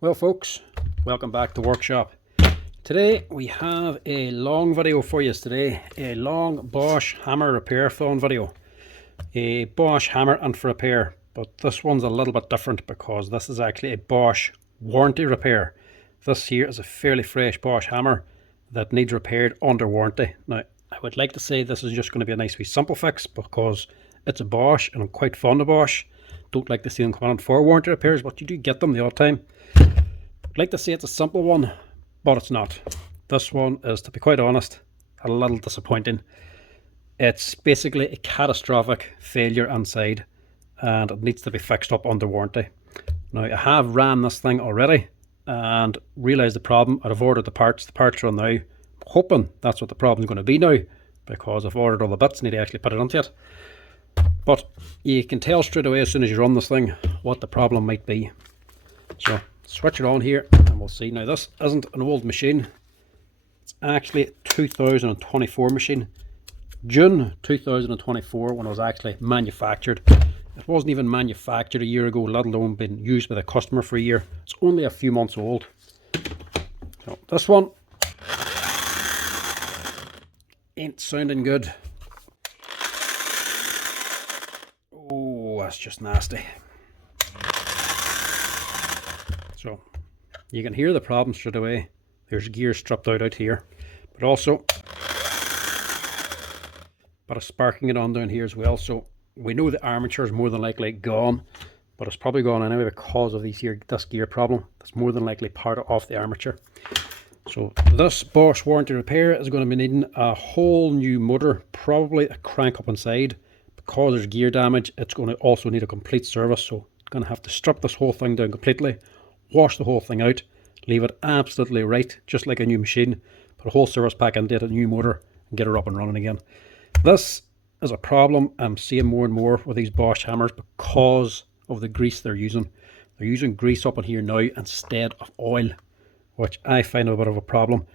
Well folks, welcome back to Workshop. Today we have a long video for you today, a long BOSCH hammer repair phone video. A BOSCH hammer and for repair, but this one's a little bit different because this is actually a BOSCH warranty repair. This here is a fairly fresh BOSCH hammer that needs repaired under warranty. Now I would like to say this is just going to be a nice wee simple fix because it's a BOSCH and I'm quite fond of BOSCH. Don't like to see them come on for warranty repairs, but you do get them the odd time. I'd like to say it's a simple one, but it's not. This one is, to be quite honest, a little disappointing. It's basically a catastrophic failure inside and it needs to be fixed up under warranty. Now I have ran this thing already and realised the problem. I've ordered the parts. The parts are on now. I'm hoping that's what the problem's going to be now because I've ordered all the bits, need to actually put it onto it. But you can tell straight away as soon as you run this thing what the problem might be. So switch it on here and we'll see. Now this isn't an old machine. It's actually a 2024 machine. June 2024 when it was actually manufactured. It wasn't even manufactured a year ago, let alone been used by the customer for a year. It's only a few months old. So this one ain't sounding good. Oh, that's just nasty. So you can hear the problem straight away. There's gears stripped out here, but also a bit of sparking it on down here as well. So we know the armature is more than likely gone, but it's probably gone anyway because of this gear problem. That's more than likely part of the armature. So this BOSCH warranty repair is going to be needing a whole new motor, probably a crank up inside. Because there's gear damage, it's going to also need a complete service. So it's going to have to strip this whole thing down completely, wash the whole thing out, leave it absolutely right, just like a new machine, put a whole service pack into it, a new motor, and get her up and running again. This is a problem I'm seeing more and more with these BOSCH hammers because of the grease they're using. They're using grease up in here now instead of oil, which I find a bit of a problem.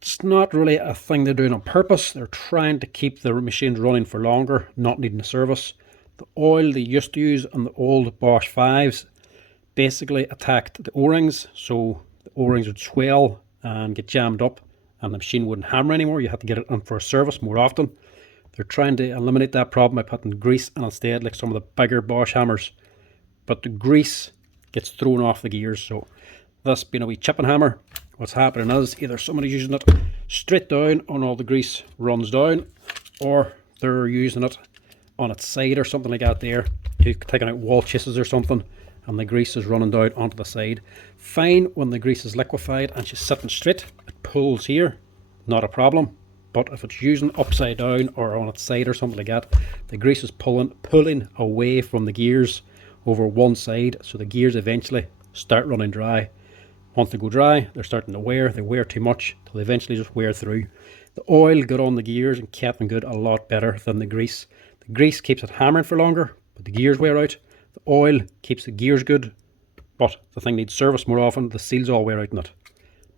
It's not really a thing they're doing on purpose. They're trying to keep the machines running for longer, not needing a service. The oil they used to use on the old BOSCH 5s basically attacked the O-rings, so the O-rings would swell and get jammed up and the machine wouldn't hammer anymore. You had to get it in for a service more often. They're trying to eliminate that problem by putting grease in instead, like some of the bigger BOSCH hammers, but the grease gets thrown off the gears. So this being a wee chipping hammer, what's happening is either somebody's using it straight down and all the grease runs down, or they're using it on its side or something like that there. You're taking out wall chases or something and the grease is running down onto the side. Fine when the grease is liquefied and she's sitting straight, it pulls here, not a problem. But if it's using upside down or on its side or something like that, the grease is pulling away from the gears over one side, so the gears eventually start running dry. Once they go dry, they're starting to wear. They wear too much till they eventually just wear through. The oil got on the gears and kept them good a lot better than the grease. The grease keeps it hammering for longer, but the gears wear out. The oil keeps the gears good, but the thing needs service more often. The seals all wear out in it.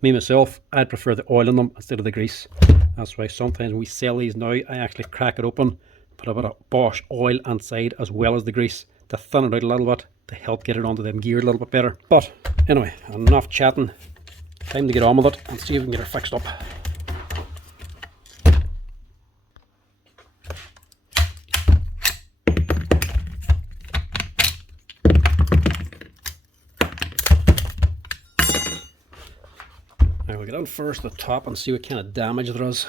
Me myself, I'd prefer the oil in them instead of the grease. That's why sometimes when we sell these now, I actually crack it open, put a bit of BOSCH oil inside as well as the grease to thin it out a little bit to help get it onto them gears a little bit better. But anyway, enough chatting. Time to get on with it and see if we can get her fixed up. Now we'll get on first the top and see what kind of damage there is.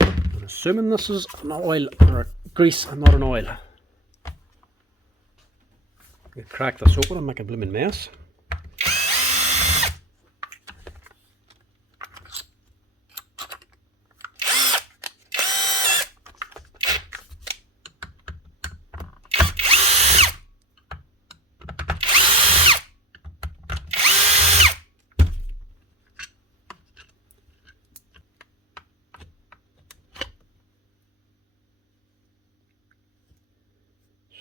I'm assuming this is an oil or a grease and not an oil. We'll crack this open and make a blooming mess.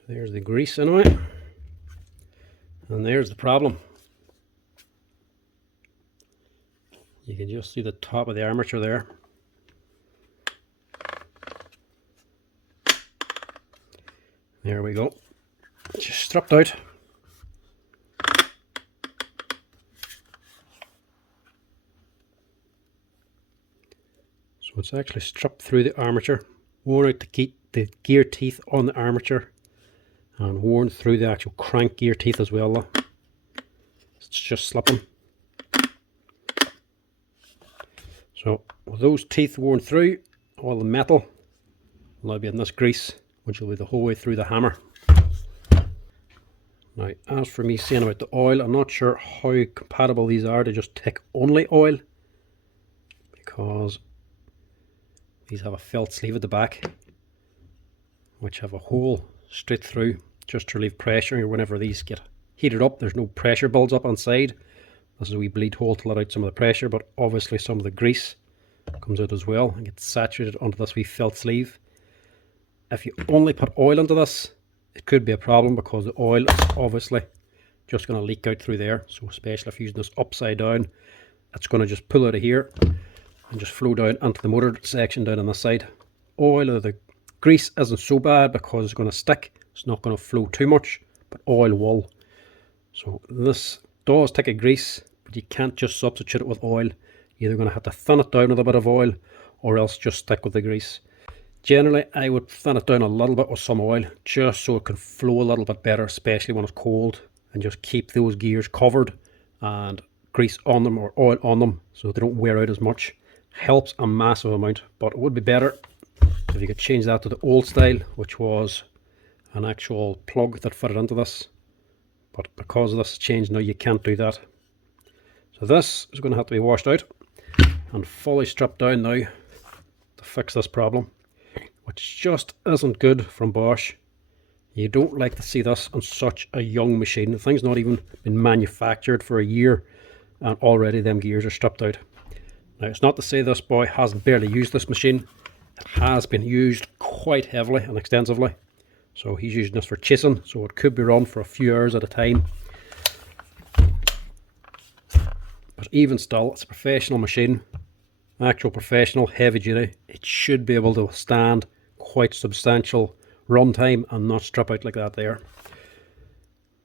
There's the grease anyway, and there's the problem. You can just see the top of the armature there. There we go. Just stripped out. So it's actually stripped through the armature, worn out the gear teeth on the armature, and worn through the actual crank gear teeth as well. It's just slipping. So with those teeth worn through, all the metal will now be in this grease, which will be the whole way through the hammer. Now, as for me saying about the oil, I'm not sure how compatible these are to just take only oil, because these have a felt sleeve at the back, which have a hole straight through just to relieve pressure. Whenever these get heated up, there's no pressure builds up inside. This is a wee bleed hole to let out some of the pressure, but obviously some of the grease comes out as well and gets saturated onto this wee felt sleeve. If you only put oil into this, it could be a problem, because the oil is obviously just going to leak out through there. So especially if you're using this upside down, it's going to just pull out of here and just flow down into the motor section down on this side. Oil or the grease isn't so bad because it's going to stick. It's not going to flow too much, but oil will. So this does take a grease, but you can't just substitute it with oil. You're either going to have to thin it down with a bit of oil, or else just stick with the grease. Generally, I would thin it down a little bit with some oil, just so it can flow a little bit better, especially when it's cold, and just keep those gears covered and grease on them or oil on them so they don't wear out as much. Helps a massive amount, but it would be better if you could change that to the old style, which was an actual plug that fitted into this. But because of this change now, you can't do that. So this is going to have to be washed out and fully stripped down now to fix this problem, which just isn't good from Bosch. You don't like to see this on such a young machine. The thing's not even been manufactured for a year and already them gears are stripped out. Now, it's not to say this boy hasn't barely used this machine. It has been used quite heavily and extensively. So he's using this for chasing, so it could be run for a few hours at a time. But even still, it's a professional machine, actual professional heavy duty. It should be able to withstand quite substantial run time and not strip out like that there.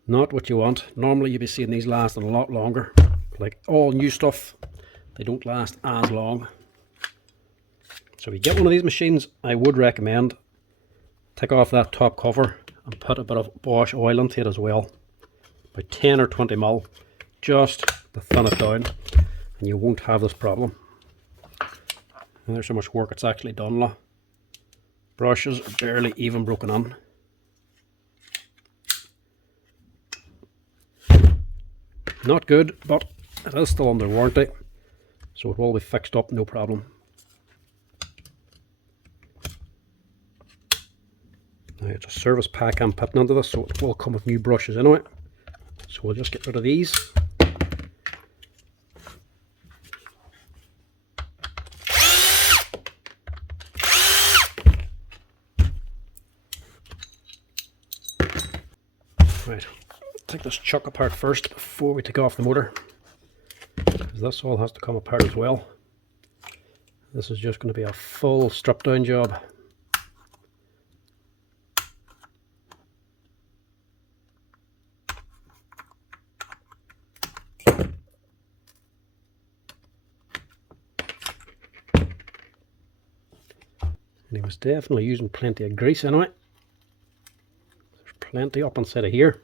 Not what you want. Normally you'd be seeing these lasting a lot longer. Like all new stuff, they don't last as long. So if you get one of these machines, I would recommend take off that top cover and put a bit of Bosch oil into it as well. About 10 or 20 mil, just to thin it down, and you won't have this problem. And there's so much work it's actually done. Look. Brushes are barely even broken in. Not good, but it is still under warranty, so it will be fixed up, no problem. Now it's a service pack I'm putting into this, so it will come with new brushes anyway. So we'll just get rid of these. Right, take this chuck apart first before we take off the motor, because this all has to come apart as well. This is just going to be a full strip down job. And he was definitely using plenty of grease anyway. There's plenty up inside of here.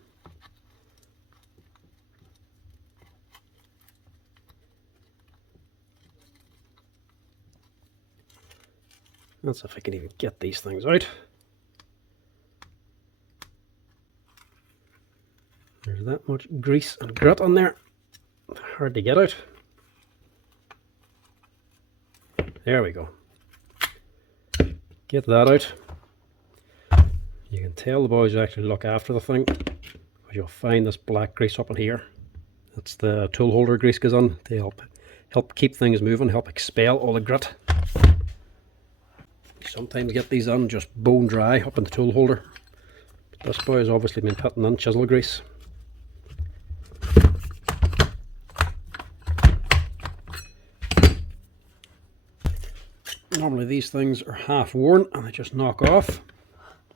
Let's see if I can even get these things out. There's that much grease and grit on there. Hard to get out. There we go. Get that out. You can tell the boys actually look after the thing, because you'll find this black grease up in here. That's the tool holder grease goes on to help keep things moving, help expel all the grit. Sometimes get these on just bone dry up in the tool holder. But this boy has obviously been putting in chisel grease. Normally these things are half worn and they just knock off.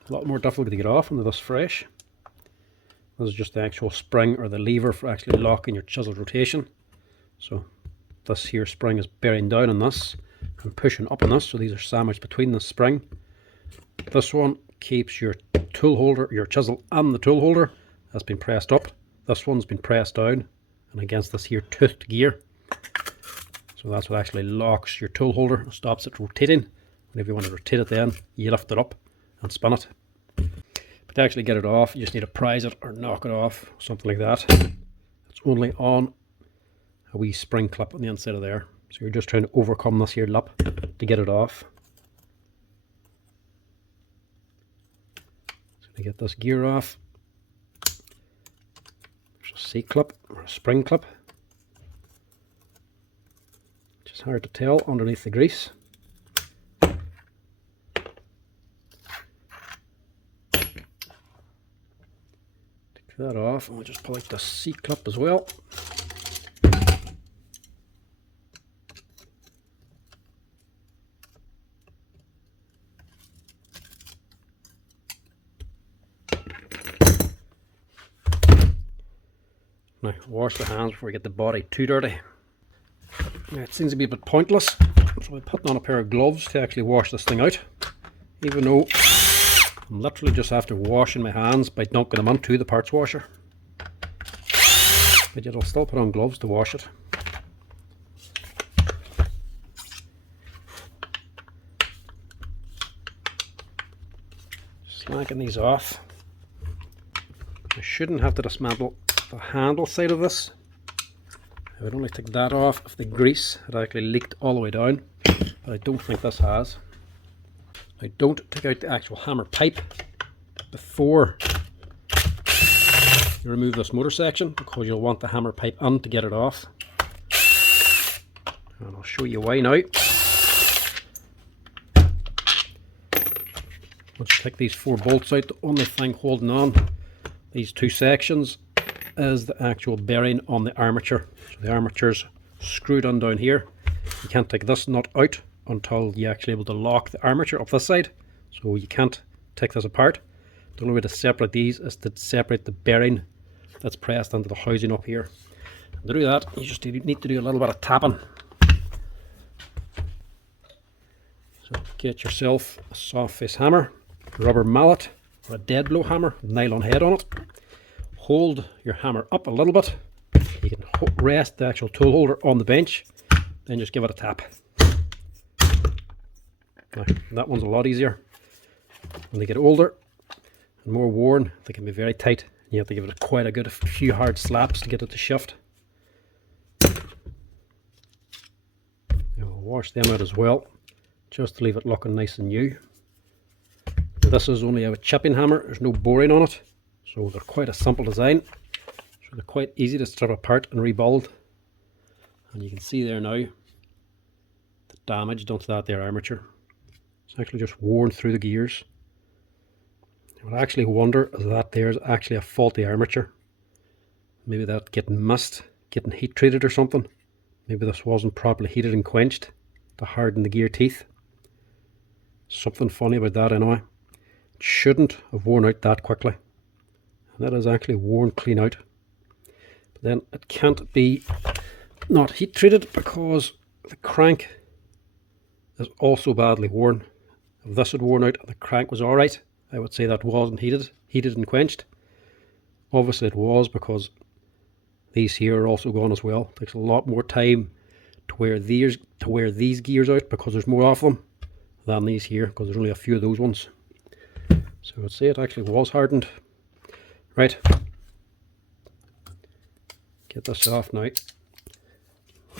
A lot more difficult to get off when they're this fresh. This is just the actual spring or the lever for actually locking your chisel rotation. So this here spring is bearing down on this and pushing up on this, so these are sandwiched between the spring. This one keeps your tool holder, your chisel and the tool holder has been pressed up. This one's been pressed down and against this here toothed gear. So that's what actually locks your tool holder and stops it rotating. And if you want to rotate it, then you lift it up and spin it. But to actually get it off, you just need to prise it or knock it off, something like that. It's only on a wee spring clip on the inside of there. So you're just trying to overcome this here lip to get it off. So to get this gear off, there's a C clip or a spring clip. Which is hard to tell underneath the grease. Take that off and we'll just pull out the C clip as well. Now wash the hands before we get the body too dirty. Now it seems to be a bit pointless, so I'm putting on a pair of gloves to actually wash this thing out. Even though I'm literally just after washing my hands by dunking them into the parts washer. But yet I'll still put on gloves to wash it. Slacking these off. I shouldn't have to dismantle the handle side of this. I would only take that off if the grease had actually leaked all the way down, but I don't think this has. Now don't take out the actual hammer pipe before you remove this motor section, because you'll want the hammer pipe in to get it off. And I'll show you why now. Once you take these 4 bolts out, the only thing holding on these 2 sections is the actual bearing on the armature. So the armature's screwed on down here. You can't take this nut out until you're actually able to lock the armature up this side. So you can't take this apart. The only way to separate these is to separate the bearing that's pressed into the housing up here. And to do that, you just need to do a little bit of tapping. So get yourself a soft face hammer, rubber mallet, or a dead blow hammer with nylon head on it. Hold your hammer up a little bit. You can rest the actual tool holder on the bench, then just give it a tap. Now, that one's a lot easier. When they get older and more worn, they can be very tight. You have to give it quite a few hard slaps to get it to shift. We'll wash them out as well, just to leave it looking nice and new. This is only a chipping hammer, there's no boring on it. So they're quite a simple design, so they're quite easy to strip apart and rebuild. And you can see there now the damage done to that there armature. It's actually just worn through the gears. What I actually wonder is that there's actually a faulty armature. Maybe that getting missed, getting heat treated or something. Maybe this wasn't properly heated and quenched to harden the gear teeth. Something funny about that anyway. It shouldn't have worn out that quickly. And that is actually worn clean out. But then it can't be not heat treated because the crank is also badly worn. If this had worn out and the crank was alright, I would say that wasn't heated and quenched. Obviously it was, because these here are also gone as well. It takes a lot more time to wear these gears out, because there's more of them, than these here, because there's only a few of those ones. So I would say it actually was hardened. Right, get this off now.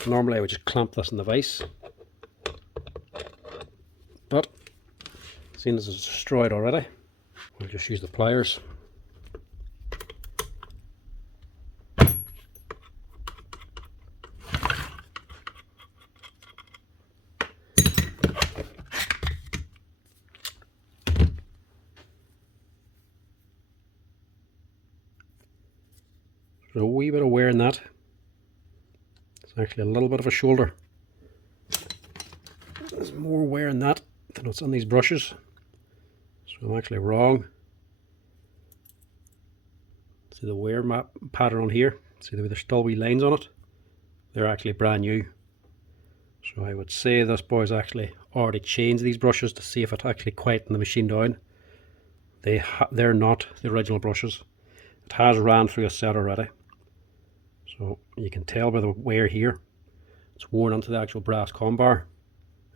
Normally I would just clamp this in the vise, but seeing as it's destroyed already, we'll just use the pliers. There's a wee bit of wear in that. It's actually a little bit of a shoulder. There's more wear in that than what's on these brushes. So I'm actually wrong. See the wear map pattern on here? See there's still wee lines on it? They're actually brand new. So I would say this boy's actually already changed these brushes to see if it actually quietened the machine down. They're not the original brushes. It has ran through a set already. So you can tell by the wear here, it's worn onto the actual brass com bar.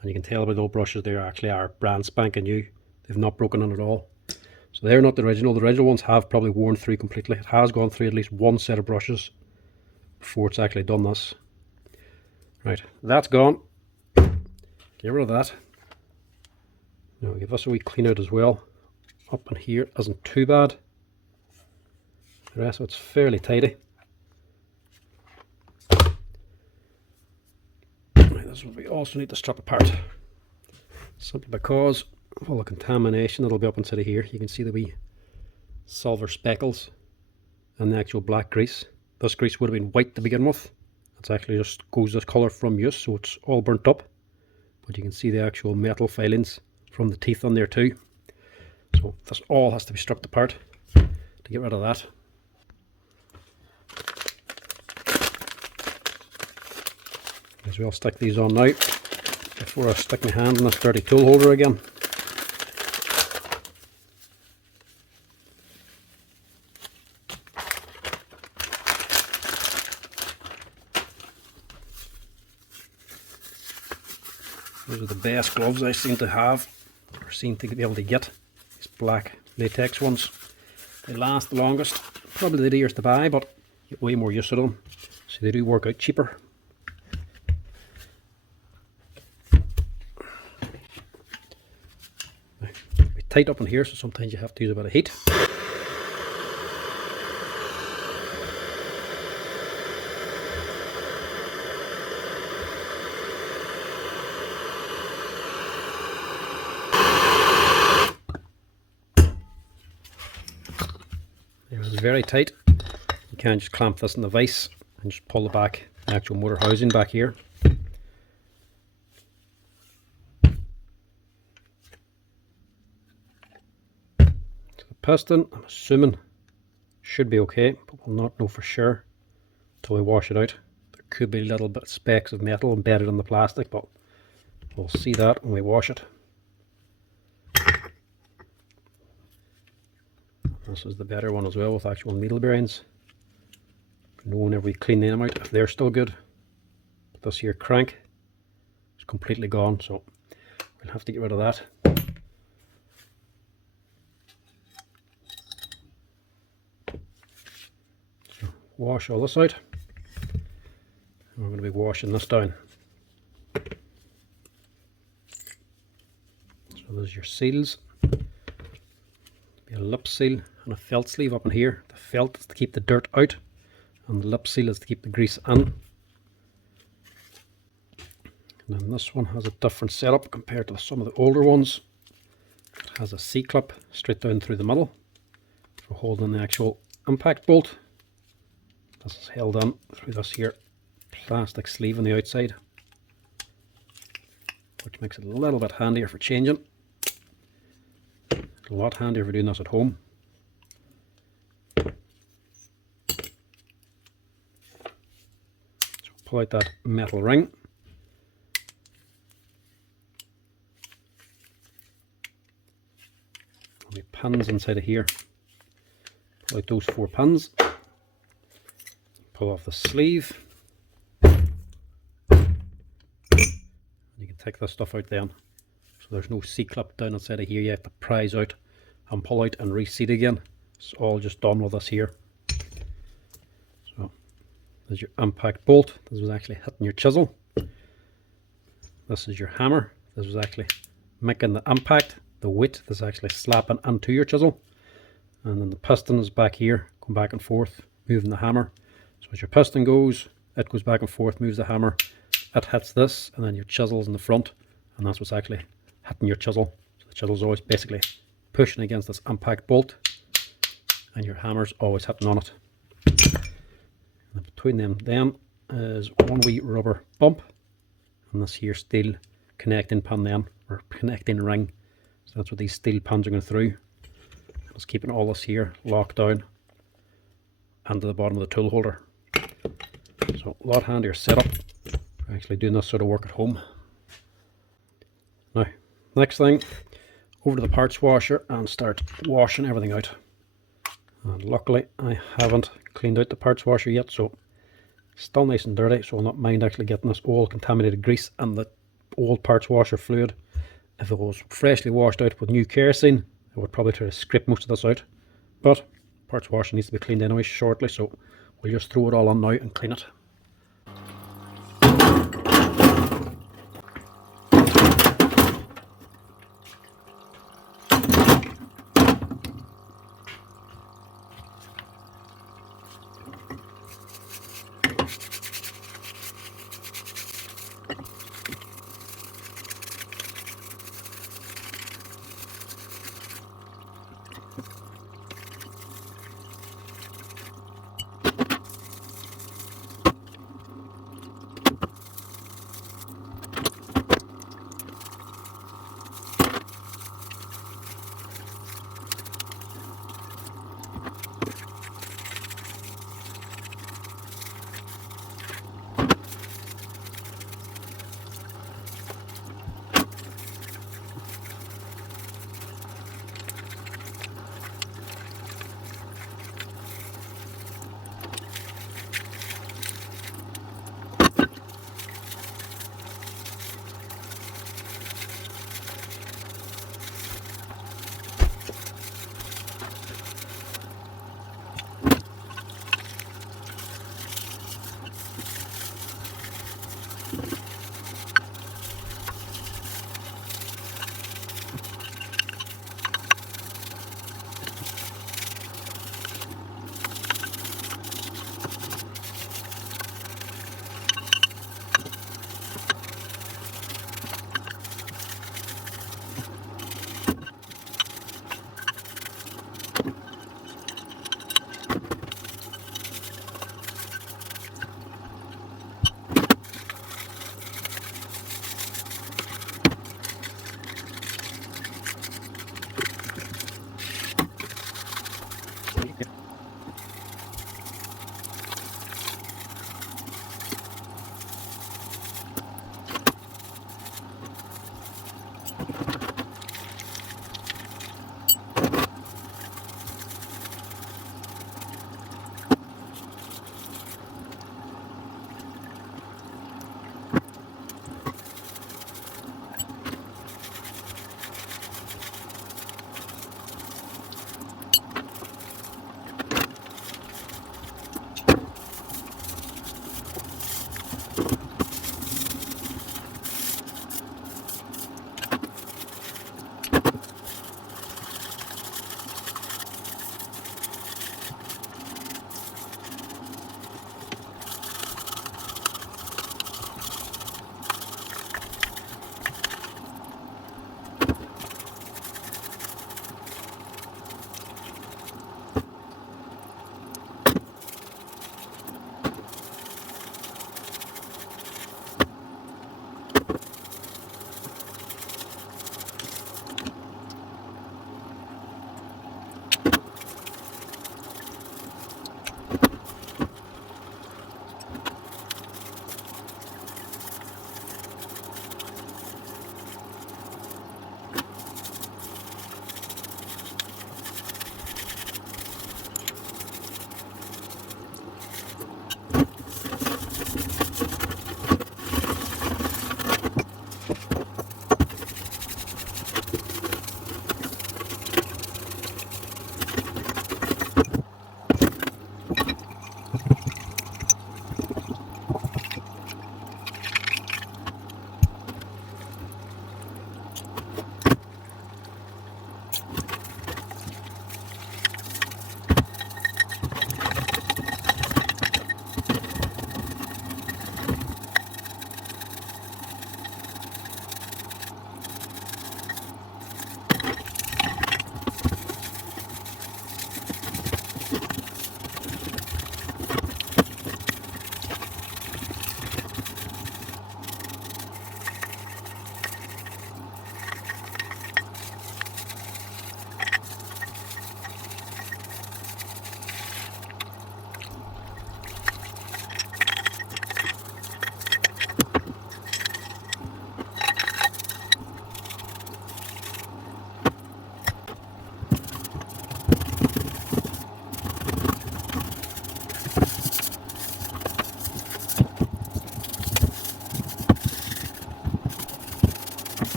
And you can tell by those brushes they actually are brand spanking new. They've not broken in at all. So they're not the original. The original ones have probably worn through completely. It has gone through at least one set of brushes before it's actually done this. Right, that's gone. Get rid of that. Now give this a wee clean out as well. Up in here isn't too bad. The rest of it's fairly tidy. Right, this is what we also need to strip apart. Simply because of all the contamination that'll be up inside of here. You can see the wee silver speckles and the actual black grease. This grease would have been white to begin with. It's actually just goes this colour from use, so it's all burnt up. But you can see the actual metal filings from the teeth on there too. So this all has to be stripped apart to get rid of that. May as well stick these on now before I stick my hand in this dirty tool holder again. Those are the best gloves I seem to have, or seem to be able to get. These black latex ones. They last the longest. Probably the dearest to buy, but you get way more use out of them. So they do work out cheaper. Be tight up in here, so sometimes you have to use a bit of heat. It's very tight. You can't just clamp this in the vise and just pull the actual motor housing back here. So the piston, I'm assuming, should be okay, but we'll not know for sure until we wash it out. There could be little bit specks of metal embedded in the plastic, but we'll see that when we wash it. This is the better one as well, with actual needle bearings. No one ever clean them out if they're still good. But this here crank is completely gone, so we'll have to get rid of that. So wash all this out. And we're going to be washing this down. So there's your seals. Be a lip seal and a felt sleeve up in here. The felt is to keep the dirt out, and the lip seal is to keep the grease in. And then this one has a different setup compared to some of the older ones. It has a C-clip straight down through the middle for holding the actual impact bolt. This is held on through this here plastic sleeve on the outside, which makes it a little bit handier for changing. A lot handier for doing this at home. So pull out that metal ring. There'll be pins inside of here. Pull out those 4 pins. Pull off the sleeve. You can take this stuff out then. So there's no C-clip down inside of here. You have to prise out and pull out and reseat again. It's all just done with this here. So there's your impact bolt. This was actually hitting your chisel. This is your hammer. This was actually making the impact. The weight is actually slapping into your chisel. And then the piston is back here, going back and forth, moving the hammer. So as your piston goes, it goes back and forth, moves the hammer. It hits this, and then your chisel's in the front. And that's what's actually hitting your chisel. So the chisel's always basically pushing against this impact bolt, and your hammer's always hitting on it. And between them is one wee rubber bump, and this here steel connecting pin then, or connecting ring. So that's what these steel pins are going through. It's keeping all this here locked down into the bottom of the tool holder. So a lot handier setup for actually doing this sort of work at home. Now, next thing, over to the parts washer and start washing everything out. And luckily I haven't cleaned out the parts washer yet, so still nice and dirty, so I'll not mind actually getting this old contaminated grease and the old parts washer fluid. If it was freshly washed out with new kerosene, I would probably try to scrape most of this out. But parts washer needs to be cleaned anyway shortly, so we'll just throw it all on now and clean it.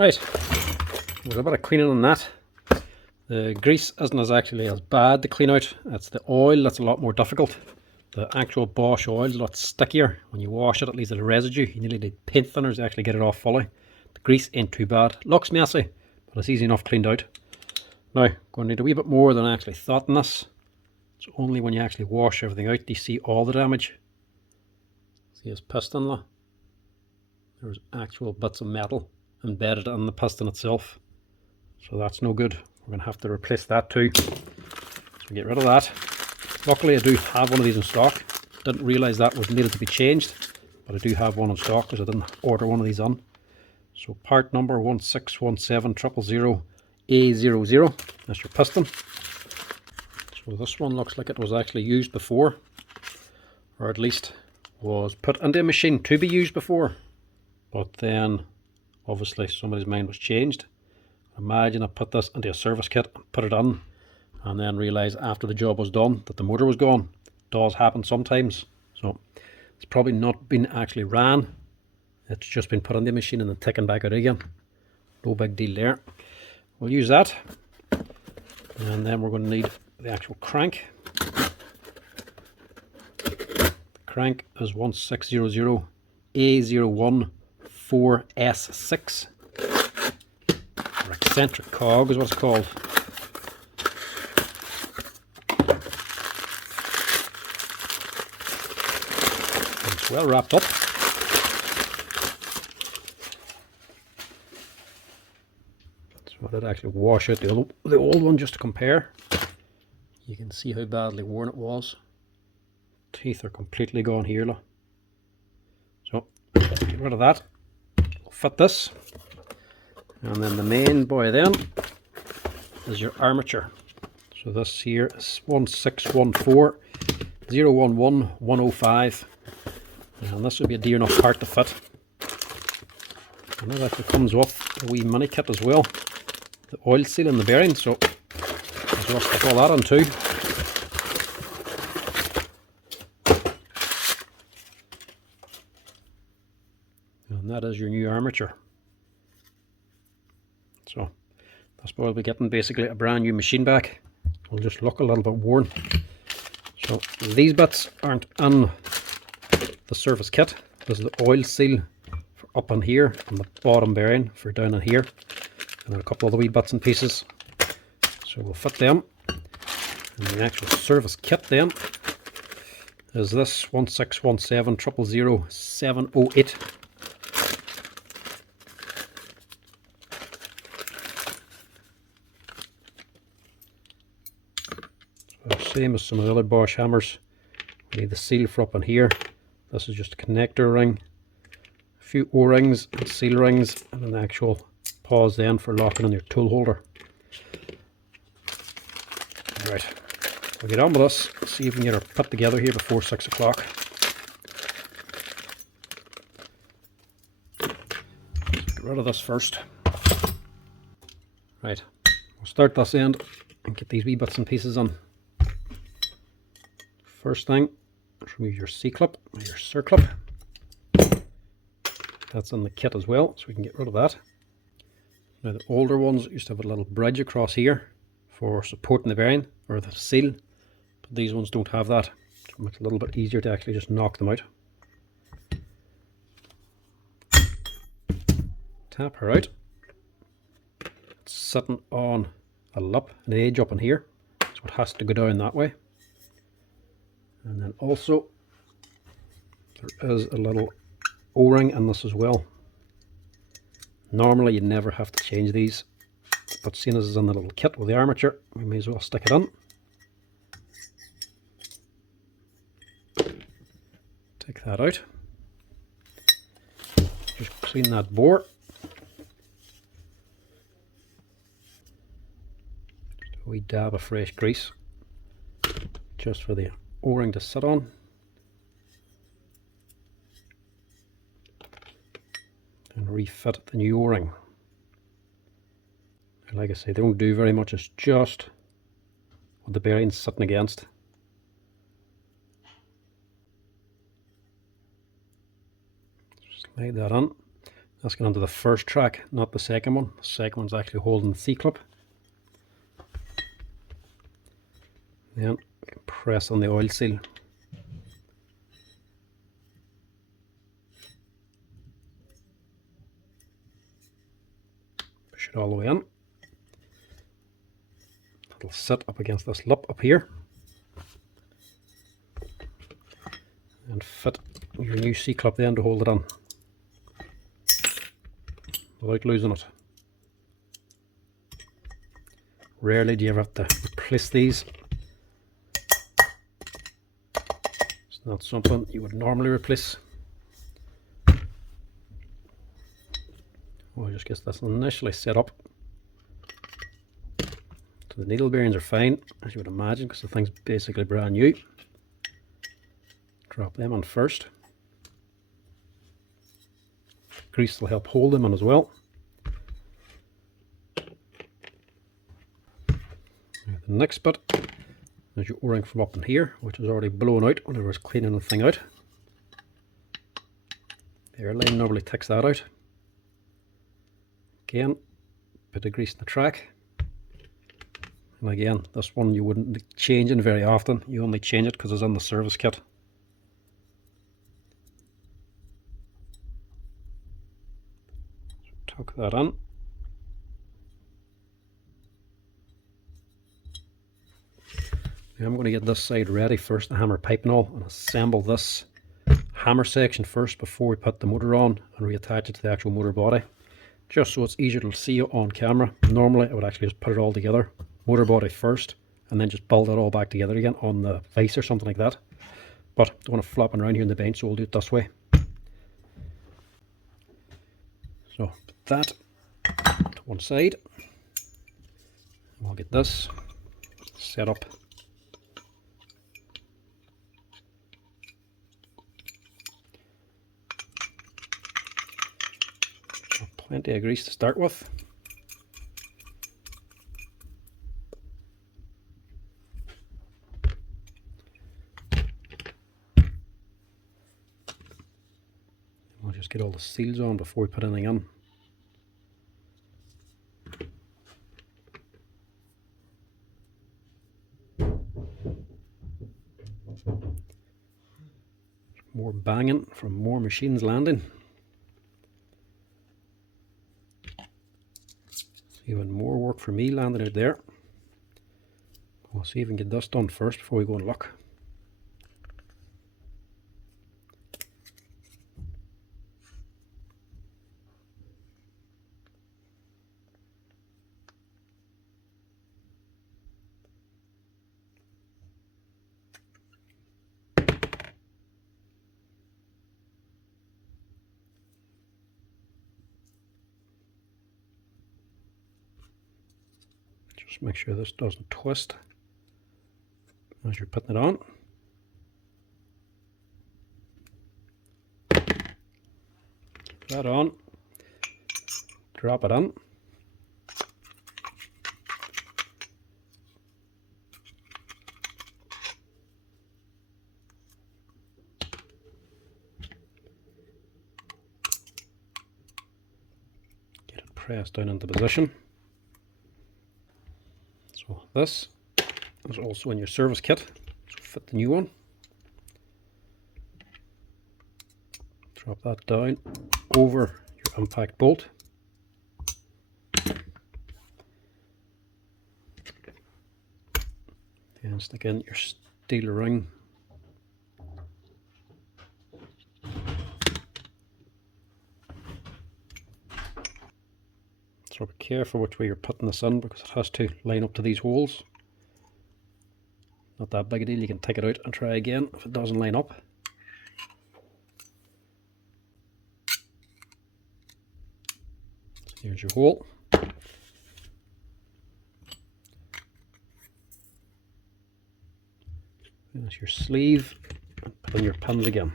Right, there's a bit of cleaning on that. The grease isn't actually as bad to clean out. It's the oil that's a lot more difficult. The actual Bosch oil is a lot stickier. When you wash it, it leaves a residue. You nearly need paint thinners to actually get it off fully. The grease ain't too bad. Looks messy, but it's easy enough cleaned out. Now, going to need a wee bit more than I actually thought in this. It's only when you actually wash everything out do you see all the damage. See this piston there? There's actual bits of metal embedded in the piston itself. So that's no good. We're going to have to replace that too. So get rid of that. Luckily I do have one of these in stock. Didn't realise that was needed to be changed, but I do have one in stock because I didn't order one of these on. So part number 1617000A00. That's your piston. So this one looks like it was actually used before, or at least was put into a machine to be used before, but then obviously somebody's mind was changed. Imagine I put this into a service kit and put it on, and then realise after the job was done that the motor was gone. It does happen sometimes. So it's probably not been actually ran. It's just been put in the machine and then taken back out again. No big deal there. We'll use that. And then we're going to need the actual crank. The crank is 16008A014S6. Or eccentric cog is what it's called. And it's well wrapped up. So I did actually wash out the old one just to compare. You can see how badly worn it was. Teeth are completely gone here. Look. So get rid of that. We'll fit this. And then the main boy then is your armature. So this here is 16140110105. And this would be a dear enough part to fit. And it actually comes with a wee mini kit as well. The oil seal and the bearing, so I'll stick all that on too. And that is your new armature. So that's why we'll be getting basically a brand new machine back. It'll just look a little bit worn. So these bits aren't in the service kit. This is the oil seal for up in here and the bottom bearing for down in here. And then a couple of the wee bits and pieces. So we'll fit them. And the actual service kit then is this 16170000708. Same as some of the other Bosch hammers. We need the seal for up in here. This is just a connector ring, a few O-rings and seal rings, and an actual pause then for locking in your tool holder. Right, we'll get on with this, see if we can get her put together here before 6 o'clock. Get rid of this first. Right, we'll start this end and get these wee bits and pieces on. First thing, remove your C-clip or your circlip. That's in the kit as well, so we can get rid of that. Now the older ones used to have a little bridge across here for supporting the bearing or the seal, but these ones don't have that, so it makes it a little bit easier to actually just knock them out. Tap her out. It's sitting on a lip, an edge up in here, so it has to go down that way. And then also there is a little O-ring in this as well. Normally you never have to change these, but seeing as it's in the little kit with the armature, we may as well stick it in. Take that out. Just clean that bore. Just a wee dab of fresh grease just for the O-ring to sit on. And refit the new O-ring. Like I say, they don't do very much, it's just what the bearing's sitting against. Slide that on. That's going onto the first track, not the second one. The second one's actually holding the C-clip. Then we can press on the oil seal. Push it all the way in. It'll sit up against this lip up here. And fit your new C-clip then to hold it on without losing it. Rarely do you ever have to replace these. It's not something you would normally replace. We'll just get this initially set up. So the needle bearings are fine, as you would imagine, because the thing's basically brand new. Drop them on first. Grease will help hold them on as well. The next bit is your O-ring from up in here, which is already blown out whenever I was cleaning the thing out. The airline normally takes that out. Again, bit of grease in the track. And again, this one you wouldn't be changing very often. You only change it because it's on the service kit. So tuck that in. Now I'm going to get this side ready first, the hammer pipe and all, and assemble this hammer section first before we put the motor on and reattach it to the actual motor body, just so it's easier to see on camera. Normally I would actually just put it all together, motor body first, and then just build it all back together again on the vise or something like that. But I don't want to flopping around here on the bench, so we'll do it this way. So put that to one side. We'll get this set up. Plenty of grease to start with. We'll just get all the seals on before we put anything in. More banging from more machines landing. Even more work for me landing out there. We'll see if we can get this done first before we go and look. Just make sure this doesn't twist as you're putting it on. Put that on, drop it in. Get it pressed down into position. So this is also in your service kit, so fit the new one. Drop that down over your impact bolt. And stick in your steel ring. So be careful which way you're putting this in, because it has to line up to these holes. Not that big a deal, you can take it out and try again if it doesn't line up. So here's your hole. There's your sleeve, and put in your pins again.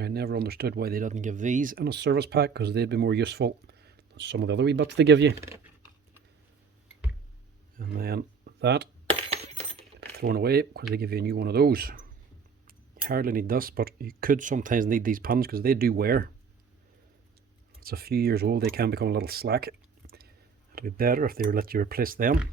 I never understood why they didn't give these in a service pack, because they'd be more useful than some of the other wee bits they give you. And then that thrown away because they give you a new one of those. You hardly need this, but you could sometimes need these pins because they do wear. If it's a few years old, they can become a little slack. It'd be better if they would let you replace them.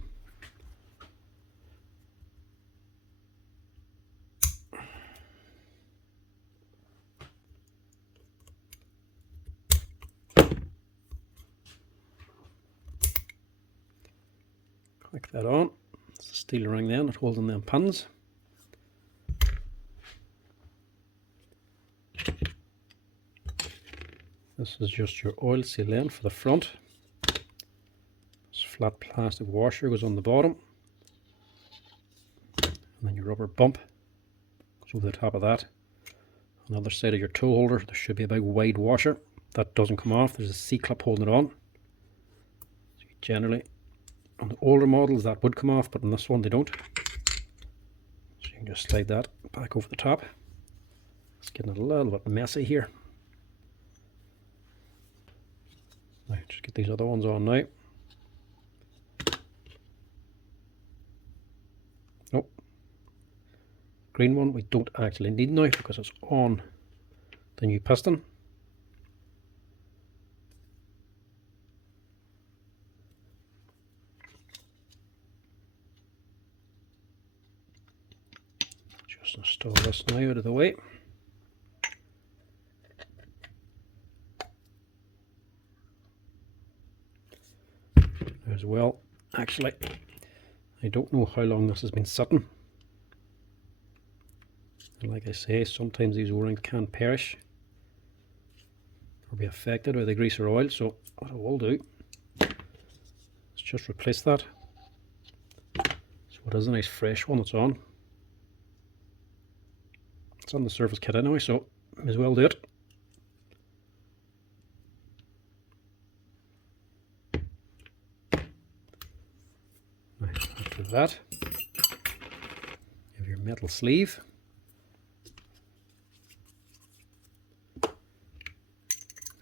Click that on. It's a steel ring then that's holding them pins. This is just your oil seal then for the front. This flat plastic washer goes on the bottom. And then your rubber bump goes over the top of that. On the other side of your tool holder there should be a big wide washer. That doesn't come off. There's a C-clip holding it on. So generally on the older models that would come off, but on this one they don't. So you can just slide that back over the top. It's getting a little bit messy here. Now just get these other ones on now. Nope. Green one we don't actually need now because it's on the new piston. Just install this now out of the way. As well, actually, I don't know how long this has been sitting. And like I say, sometimes these O-rings can perish or be affected by the grease or oil. So what I will do is just replace that. So it is a nice fresh one that's on. It's on the surface kit anyway, so may as well do it. After that, you have your metal sleeve.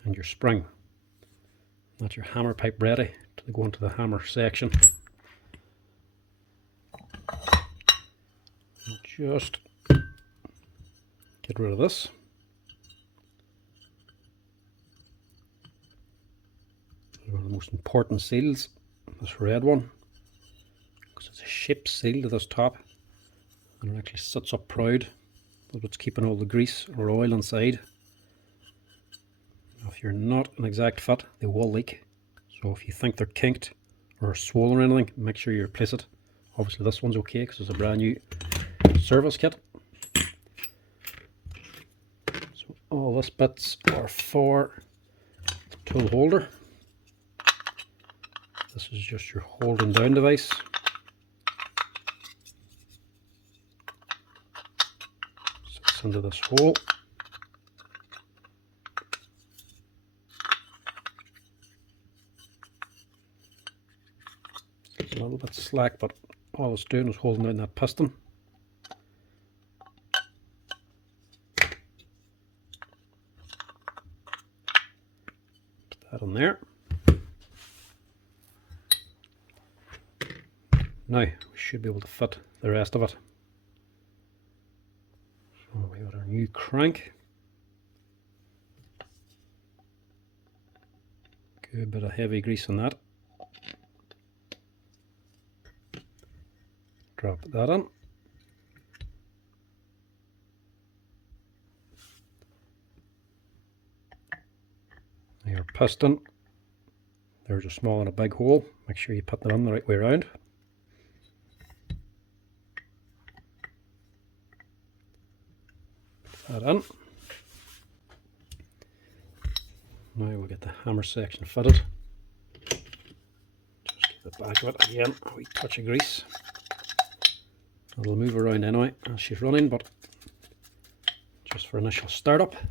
And your spring. That's your hammer pipe ready to go into the hammer section. I'll just get rid of this. One of the most important seals, this red one, because it's a ship seal to this top and it actually sits up proud. That's what's keeping all the grease or oil inside. If you're not an exact fit, they will leak. So if you think they're kinked or swollen or anything, make sure you replace it. Obviously this one's okay because it's a brand new service kit. So all this bits are for the tool holder. This is just your holding down device. Sits into this hole. It's a little bit slack, but all it's doing is holding down that piston. Put that on there. Now we should be able to fit the rest of it. So we got our new crank. Good bit of heavy grease on that. Drop that in. Your piston. There's a small and a big hole. Make sure you put them in the right way around. Put that in. Now we'll get the hammer section fitted. Just get the back of it again, a wee touch of grease. It'll move around anyway as she's running, but just for initial startup. Then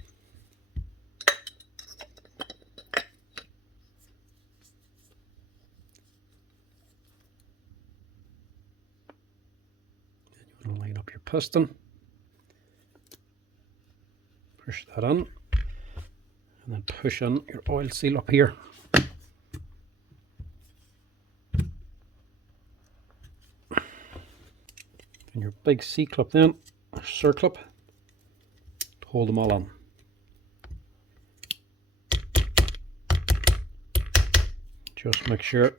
you want to line up your piston. Push that in. And then push in your oil seal up here. big C-clip then, or circlip, to hold them all on. Just make sure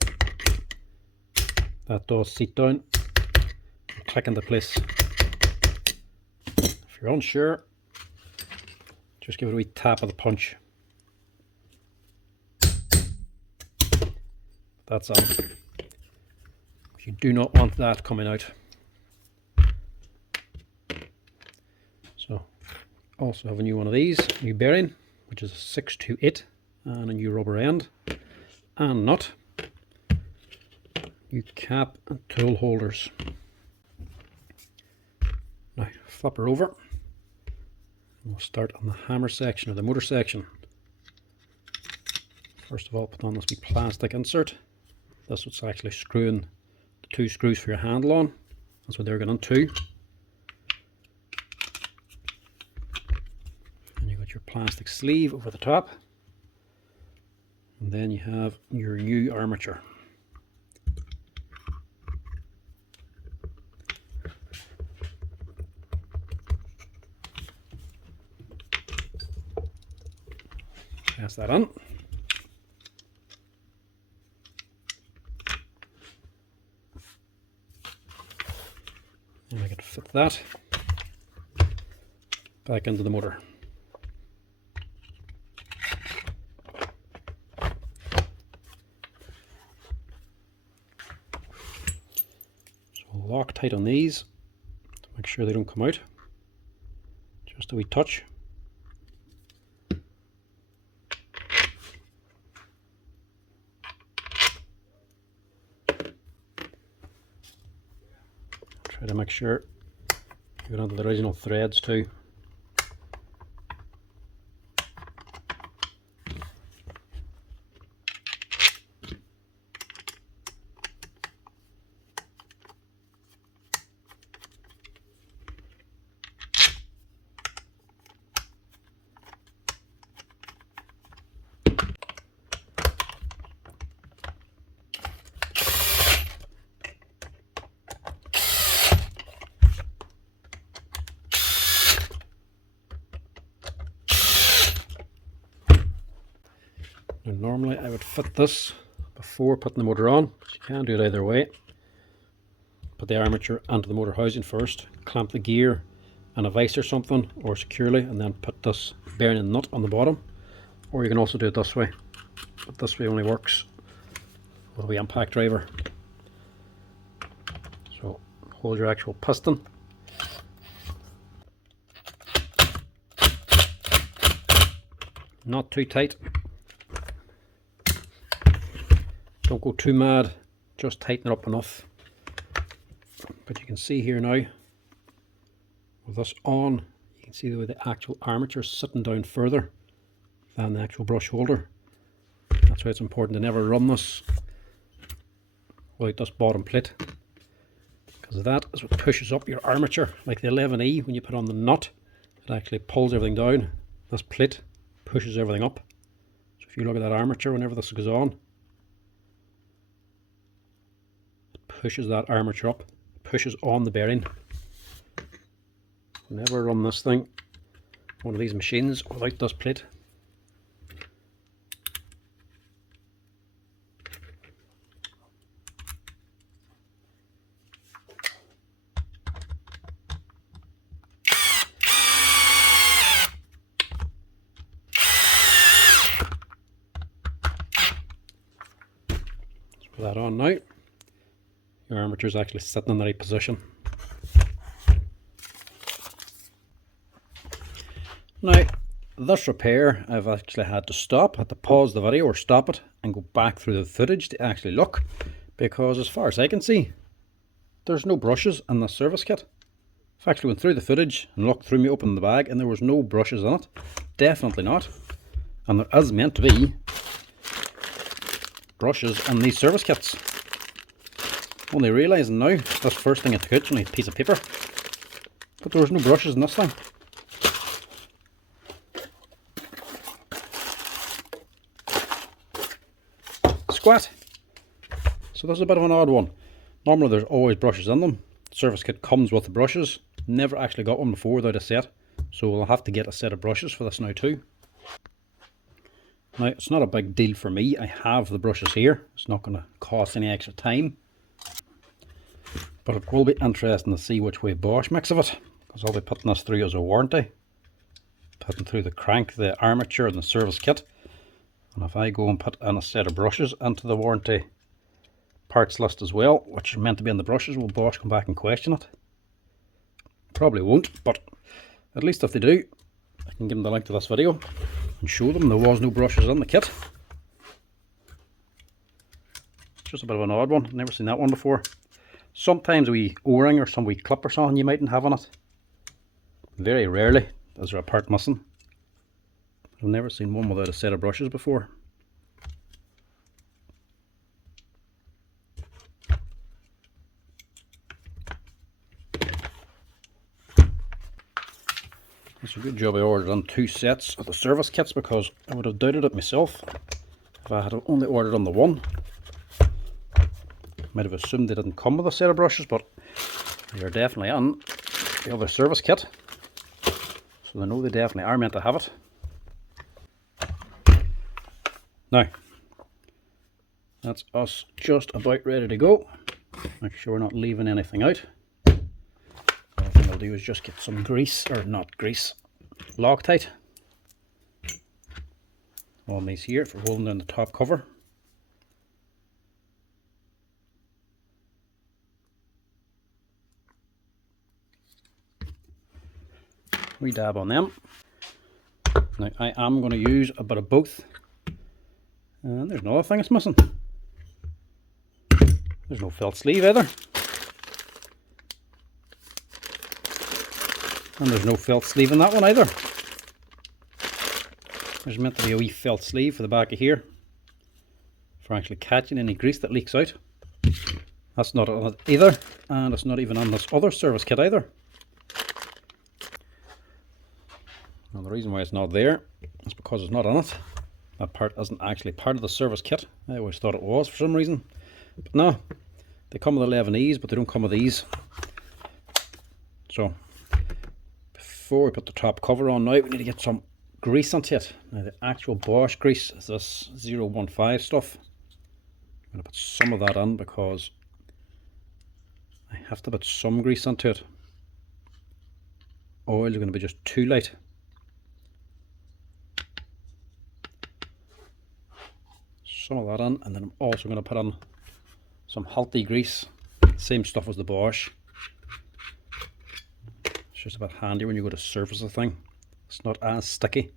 that does seat down and click into place. If you're unsure, just give it a wee tap of the punch. That's on. You do not want that coming out. So, also have a new one of these, new bearing, which is a 628, and a new rubber end and nut, new cap and tool holders. Now flip her over. We'll start on the hammer section, or the motor section. First of all, put on this wee plastic insert. That's what's actually screwing the two screws for your handle on. That's what they're going on too. And you've got your plastic sleeve over the top. And then you have your new armature. Pass that on. And I can fit that back into the motor. So lock tight on these to make sure they don't come out. Just a wee touch. Try to make sure you get onto the original threads too. Now normally I would fit this before putting the motor on, but you can do it either way. Put the armature onto the motor housing first, clamp the gear and a vise or something, or securely, and then put this bearing and nut on the bottom. Or you can also do it this way, but this way only works with the impact driver. So hold your actual piston. Not too tight. Don't go too mad, just tighten it up enough. But you can see here now, with this on, you can see the way the actual armature is sitting down further than the actual brush holder. That's why it's important to never run this without this bottom plate, because that is what pushes up your armature. Like the 11E, when you put on the nut, it actually pulls everything down. This plate pushes everything up. So if you look at that armature, whenever this goes on, pushes that armature up, pushes on the bearing. Never run this thing, one of these machines, without this plate. Let's put that on now. Your armature is actually sitting in the right position. Now, this repair I've actually had to stop, had to pause the video or stop it and go back through the footage to actually look, because as far as I can see, there's no brushes in the service kit. I've actually went through the footage and looked through me, opened the bag, and there was no brushes in it. Definitely not. And there is meant to be brushes in these service kits. Only realising now, this first thing I took out was only a piece of paper. But there was no brushes in this thing. Squat. So this is a bit of an odd one. Normally there's always brushes in them. service kit comes with the brushes. Never actually got one before without a set, so we'll have to get a set of brushes for this now too. Now, it's not a big deal for me. I have the brushes here. It's not going to cost any extra time. But it will be interesting to see which way Bosch makes of it, because I'll be putting this through as a warranty. Putting through the crank, the armature and the service kit. And if I go and put in a set of brushes into the warranty parts list as well, which is meant to be in the brushes, will Bosch come back and question it? Probably won't, but at least if they do, I can give them the link to this video and show them there was no brushes in the kit. It's just a bit of an odd one, never seen that one before. Sometimes a wee O-ring or some wee clip or something you mightn't have on it. Very rarely is there a part missing. I've never seen one without a set of brushes before. It's a good job I ordered on 2 sets of the service kits, because I would have doubted it myself if I had only ordered on the one. Might have assumed they didn't come with a set of brushes, but they're definitely in the other service kit, so I know they definitely are meant to have it. Now, that's us just about ready to go. Make sure we're not leaving anything out. The thing I'll do is just get some grease, or not grease, Loctite on these here for holding down the top cover. We dab on them. Now I am going to use a bit of both. And there's another thing it's missing. There's no felt sleeve either. And there's no felt sleeve in that one either. There's meant to be a wee felt sleeve for the back of here, for actually catching any grease that leaks out. That's not on it either, and it's not even on this other service kit either. Now the reason why it's not there is because it's not on it. That part isn't actually part of the service kit. I always thought it was for some reason. But no, they come with 11Es, but they don't come with these. So, before we put the top cover on now, we need to get some grease onto it. Now the actual Bosch grease is this 015 stuff. I'm going to put some of that on because I have to put some grease onto it. Oil is going to be just too light. Some of that on, and then I'm also going to put on some healthy grease, same stuff as the Bosch. It's just a bit handy when you go to surface a thing. It's not as sticky.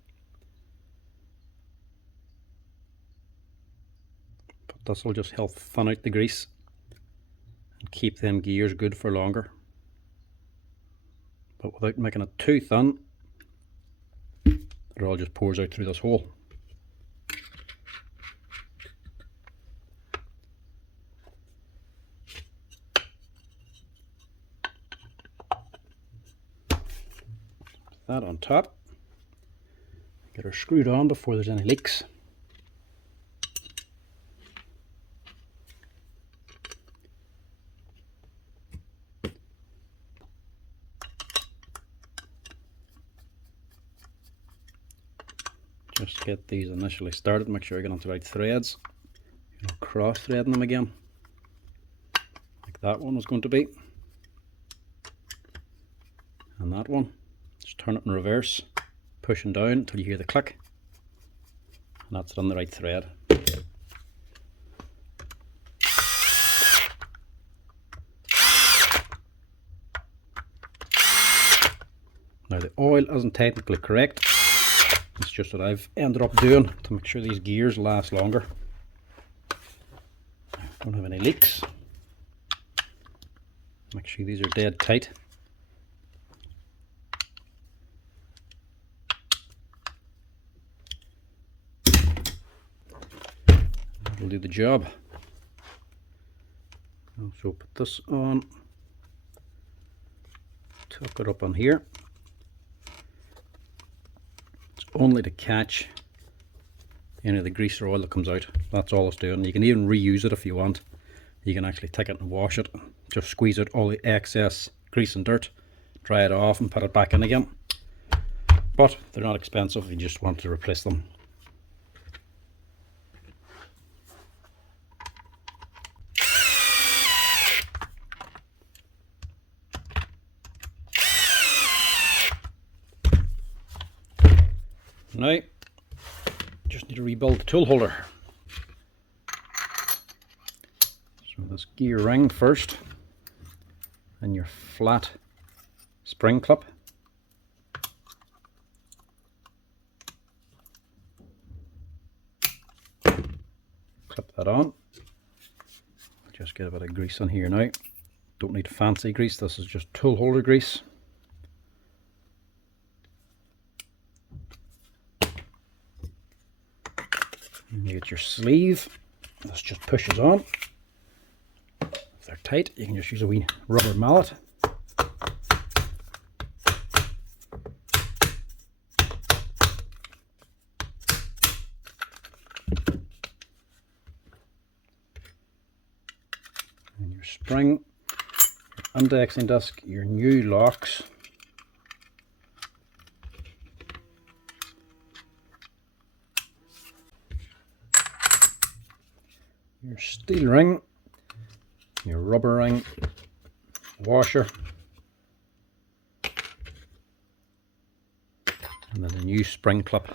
But this will just help thin out the grease and keep them gears good for longer, but without making it too thin. It all just pours out through this hole. That on top. Get her screwed on before there's any leaks. Just get these initially started, make sure I get onto the right threads. You know, cross threading them again, like that one was going to be. And that one. Just turn it in reverse, pushing down until you hear the click, and that's it on the right thread. Now the oil isn't technically correct, it's just what I've ended up doing to make sure these gears last longer. Don't have any leaks. Make sure these are dead tight. Will do the job. Also put this on, tuck it up on here. It's only to catch any of the grease or oil that comes out. That's all it's doing. You can even reuse it if you want. you can actually take it and wash it. Just squeeze out all the excess grease and dirt, dry it off and put it back in again. But they're not expensive if you just want to replace them. Now, just need to rebuild the tool holder. So this gear ring first, and your flat spring clip. Clip that on. Just get a bit of grease on here now. Don't need fancy grease, this is just tool holder grease. You get your sleeve, this just pushes on. If they're tight, you can just use a wee rubber mallet. And your spring, your indexing disc, your new locks. Your steel ring, your rubber ring, washer, and then a new spring clip.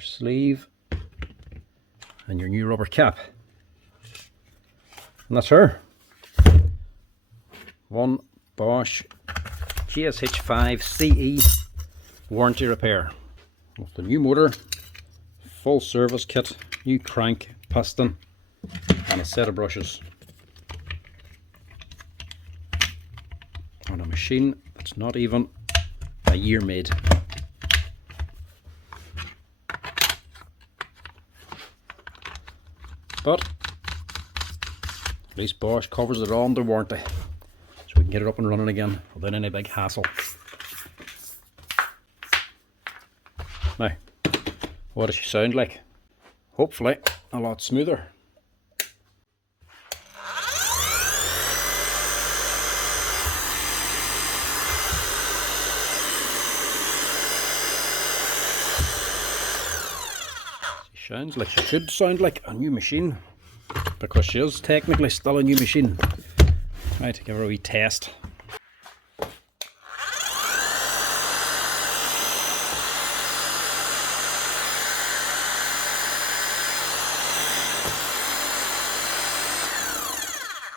Sleeve and your new rubber cap, and that's her. One Bosch GSH 5 CE warranty repair with the new motor, full service kit, new crank, piston, and a set of brushes on a machine that's not even a year made. But at least Bosch covers it all under warranty, so we can get it up and running again without any big hassle. Now, what does she sound like? Hopefully a lot smoother. Sounds like she should sound like a new machine, because she is technically still a new machine. Right, give her a wee test.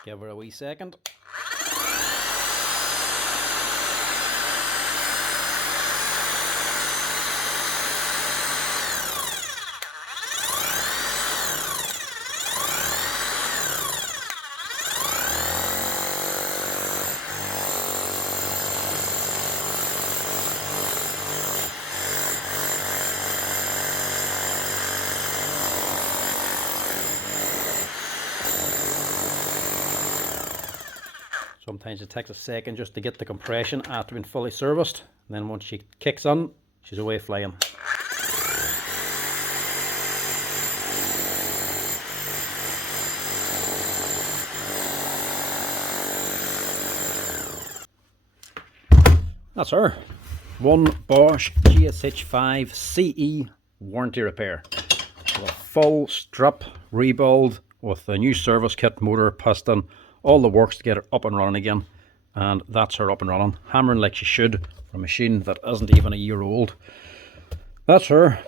Give her a wee second. Sometimes it takes a second just to get the compression after being fully serviced, and then once she kicks on, she's away flying. That's her. One Bosch GSH 5 CE warranty repair. A full strip rebuild with the new service kit, motor, piston, all the works to get her up and running again. And that's her up and running, hammering like she should for a machine that isn't even a year old. That's her.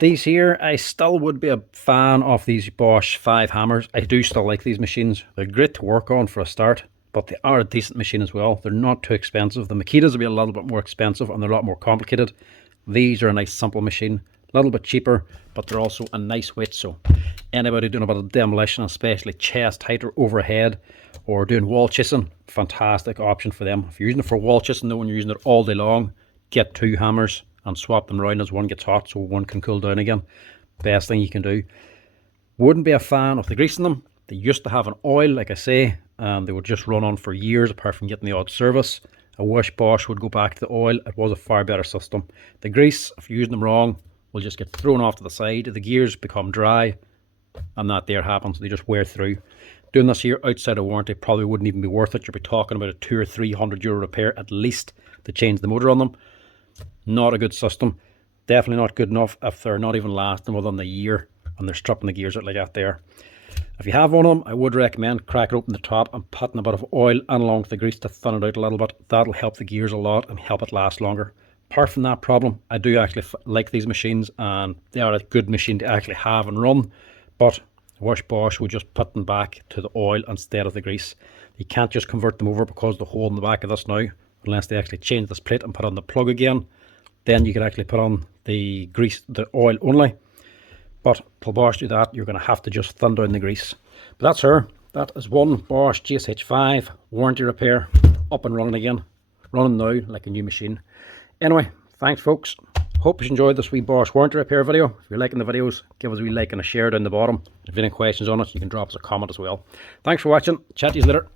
These here, I still would be a fan of these Bosch 5 hammers. I do still like these machines. They're great to work on for a start, but they are a decent machine as well. They're not too expensive. The Makitas will be a little bit more expensive and they're a lot more complicated. These are a nice simple machine, a little bit cheaper, but they're also a nice weight. So anybody doing a bit of demolition, especially chest height or overhead, or doing wall chising, fantastic option for them. If you're using it for wall chising though, when you're using it all day long, get 2 hammers and swap them around as one gets hot so one can cool down again. Best thing you can do. Wouldn't be a fan of the grease in them. They used to have an oil, like I say, and they would just run on for years apart from getting the odd service. I wish Bosch would go back to the oil. It was a far better system. The grease, if you're using them wrong, will just get thrown off to the side. The gears become dry, and that there happens. They just wear through. Doing this here outside of warranty probably wouldn't even be worth it. You'll be talking about a €200 or €300 repair at least to change the motor on them. Not a good system. Definitely not good enough if they're not even lasting within the year and they're stripping the gears out like that there. If you have one of them, I would recommend cracking open the top and putting a bit of oil and along with the grease to thin it out a little bit. That'll help the gears a lot and help it last longer. Apart from that problem, I do actually like these machines, and they are a good machine to actually have and run, but I wish Bosch would just put them back to the oil instead of the grease. You can't just convert them over because the hole in the back of this now, unless they actually change this plate and put on the plug again. Then you could actually put on the grease, the oil only. But till Bosch do that, you're going to have to just thin down the grease. But that's her. That is one Bosch GSH 5 warranty repair, up and running again. Running now like a new machine. Anyway, thanks folks. Hope you enjoyed this wee Bosch warranty repair video. If you're liking the videos, give us a wee like and a share down the bottom. If you have any questions on it, you can drop us a comment as well. Thanks for watching. Chat to you later.